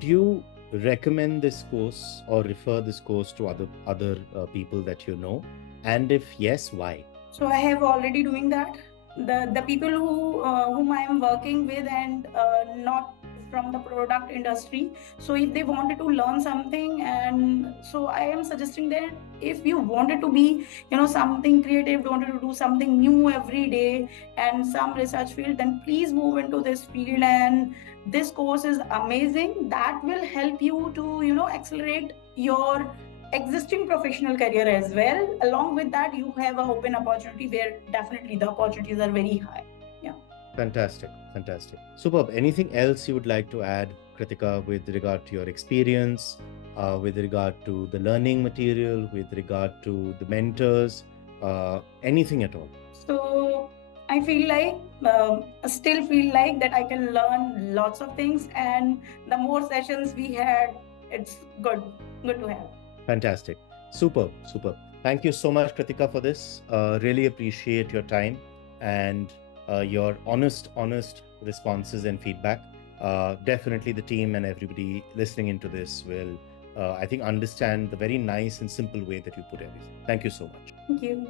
would you recommend this course or refer this course to other people that you know? And if yes, why? So I have already doing that. The people whom I am working with and not from the product industry. So if they wanted to learn something, and so I am suggesting that if you wanted to be, something creative, wanted to do something new every day and some research field, then please move into this field. And this course is amazing. That will help you to, accelerate your existing professional career as well. Along with that, you have an open opportunity where definitely the opportunities are very high. Yeah. Fantastic, fantastic. Superb. Anything else you would like to add, Kritika, with regard to your experience, with regard to the learning material, with regard to the mentors, anything at all? So I feel like, still feel like that I can learn lots of things, and the more sessions we had, it's good to have. Fantastic. Superb, superb. Thank you so much, Kritika, for this. Really appreciate your time and your honest responses and feedback. Definitely the team and everybody listening into this will, I think, understand the very nice and simple way that you put everything. Thank you so much. Thank you.